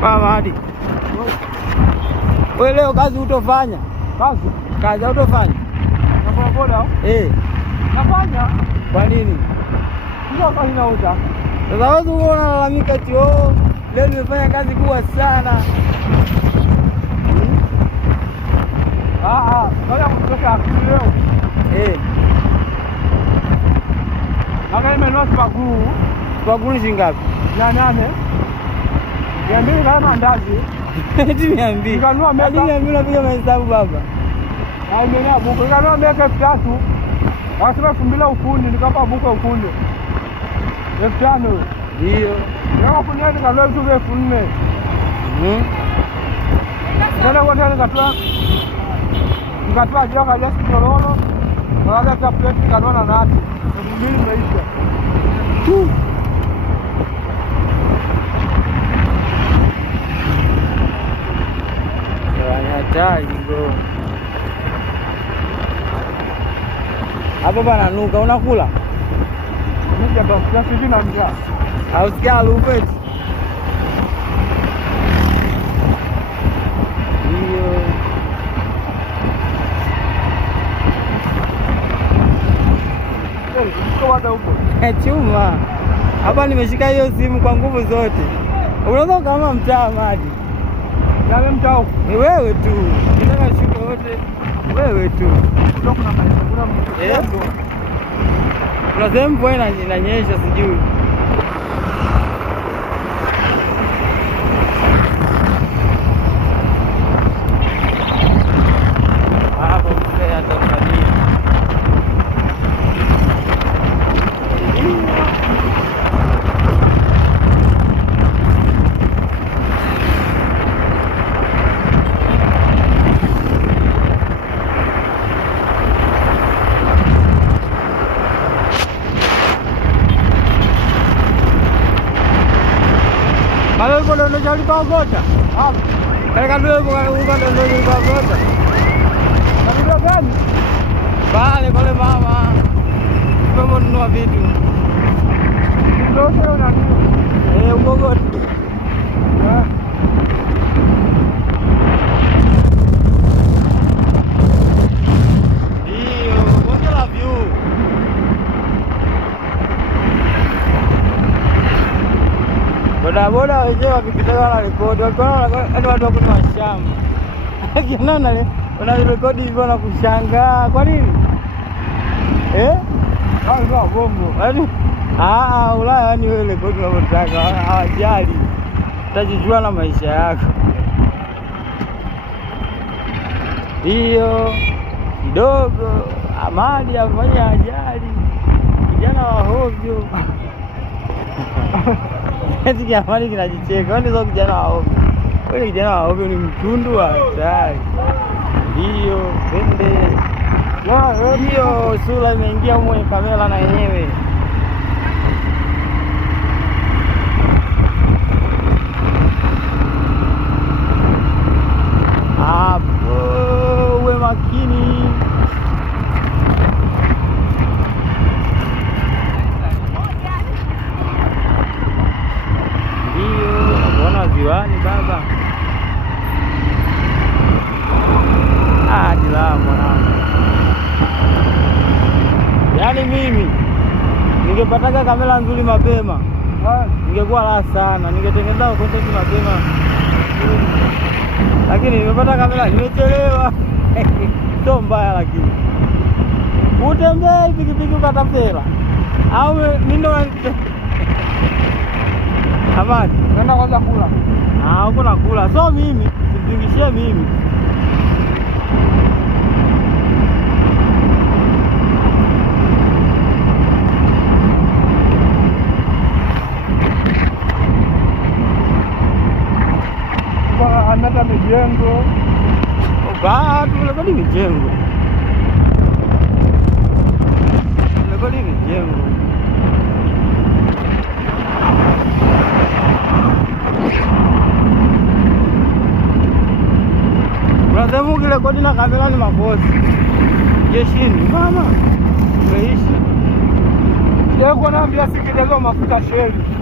Mama hadi. Wewe leo kazi utofanya? Kazi utofanya? Na boda? Nafanya. Kwa nini? Ndio kazi nauza. Sasa wewe unalalamika eti leo nimefanya kazi kubwa sana. Ngoja kutoka akili leo. Naka nimenunua spaguru. Spaguru ni shilingi ngapi? 800. 200 kama mandazi. Eti 200. Nikanunua meka. Hadi 200 unapiga mahesabu baba. Nimenunua buku. Nikanunua meka 3000. Akasema 2000 ufundi, nikapa buku ufundi. 5000. Ndio. Kama kunia nikanunua vitu vya 4000. Sasa kwa nini nikatoa joka lesi tororo. Wala kwa plate nikanunua na nati. 2000 imeisha. Hatari bro. Hapo bana nuka unakula? Nija basi hivi na njaa. Au sikia harufu eti? Ndio. Chuma. Hapa nimeshika hiyo simu kwa nguvu zote. Unaweza kama mtaa maji. Yale mtaa. Ni wewe tu. Nataka shuka wote. Wewe tu. Kuna sehemu mvua inanyesha sijui. Hapo mzee atafanya. Kalau kau dah cari bagota, kalau dulu bukan dah cari bagota. Tapi dia kan, boleh mama, mau nunua vitu. Ndio sio nani? Ugogot. Iyo, bonge la view. Bodaboda wenyewe wakipita wana rekodi, wakiona watu wako ni washamba. Akiona wanarekodi hivyo na kushangaa. Kwa nini? Ndio bongo. Yaani Ulaya yani wewe rekodi unataka hawajali. Utajijua na maisha yako. Hiyo kidogo Amadi afanya ajali. Kijana wa hovyo. Eti Amadi kinajicheka. Wewe ndio kijana wa hovyo. Wewe kijana wa hovyo ni mtundu wa hatari. Hiyo pende. Hiyo sura imeingia mwe kamera na yenyewe. Hapo uwe makini. Ndio, unaona ziwani baba. Dila mwanangu. Yaani mimi ningepataka kamera nzuri mapema. Ningekuwa la sana, ningetengeneza content mapema. Lakini nimepata kamera nimechelewa. Sio mbaya lakini. Utembee pikipiki ukatafuta hela. Au mimi ndo Amadi, nenda kwanza kula. Huko nakula. So mimi, sipingishie mimi. Anata mijengo. Tumerekodi mijengo. Tumerekodi mijengo. Unasema ukirekodi na kamera ni makosa. Jeshini, mama. Umeishi. Yeye kwa naambia sikijazo mafuta sheli.